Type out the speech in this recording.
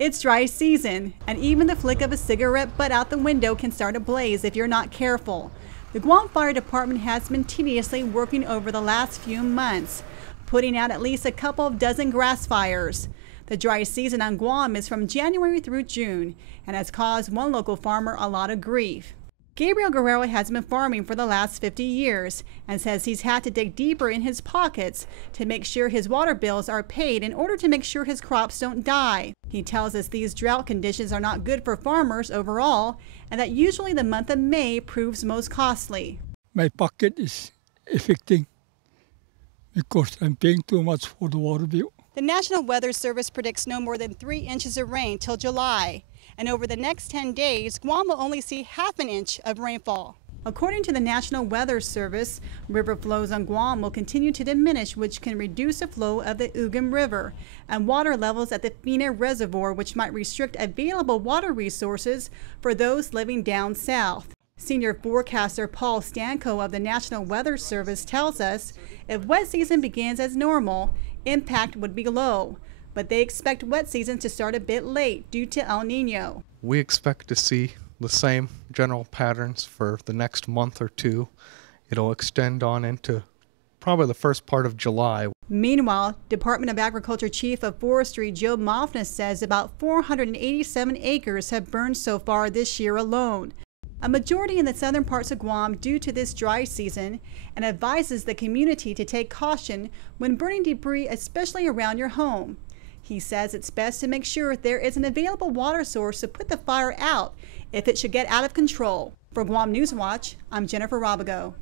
It's dry season, and even the flick of a cigarette butt out the window can start a blaze if you're not careful. The Guam Fire Department has been tediously working over the last few months, putting out at least a couple of dozen grass fires. The dry season on Guam is from January through June and has caused one local farmer a lot of grief. Gabriel Guerrero has been farming for the last 50 years and says he's had to dig deeper in his pockets to make sure his water bills are paid in order to make sure his crops don't die. He tells us these drought conditions are not good for farmers overall and that usually the month of May proves most costly. My pocket is affecting because I'm paying too much for the water bill. The National Weather Service predicts no more than 3 inches of rain till July. And over the next 10 days, Guam will only see half an inch of rainfall. According to the National Weather Service, river flows on Guam will continue to diminish, which can reduce the flow of the Ugam River and water levels at the Fina Reservoir, which might restrict available water resources for those living down south. Senior forecaster Paul Stanko of the National Weather Service tells us if wet season begins as normal, impact would be low. But they expect wet season to start a bit late due to El Nino. We expect to see the same general patterns for the next month or two. It'll extend on into probably the first part of July. Meanwhile, Department of Agriculture Chief of Forestry Joe Mofna says about 487 acres have burned so far this year alone. A majority in the southern parts of Guam due to this dry season, and advises the community to take caution when burning debris, especially around your home. He says it's best to make sure there is an available water source to put the fire out if it should get out of control. For Guam News Watch, I'm Jennifer Robigo.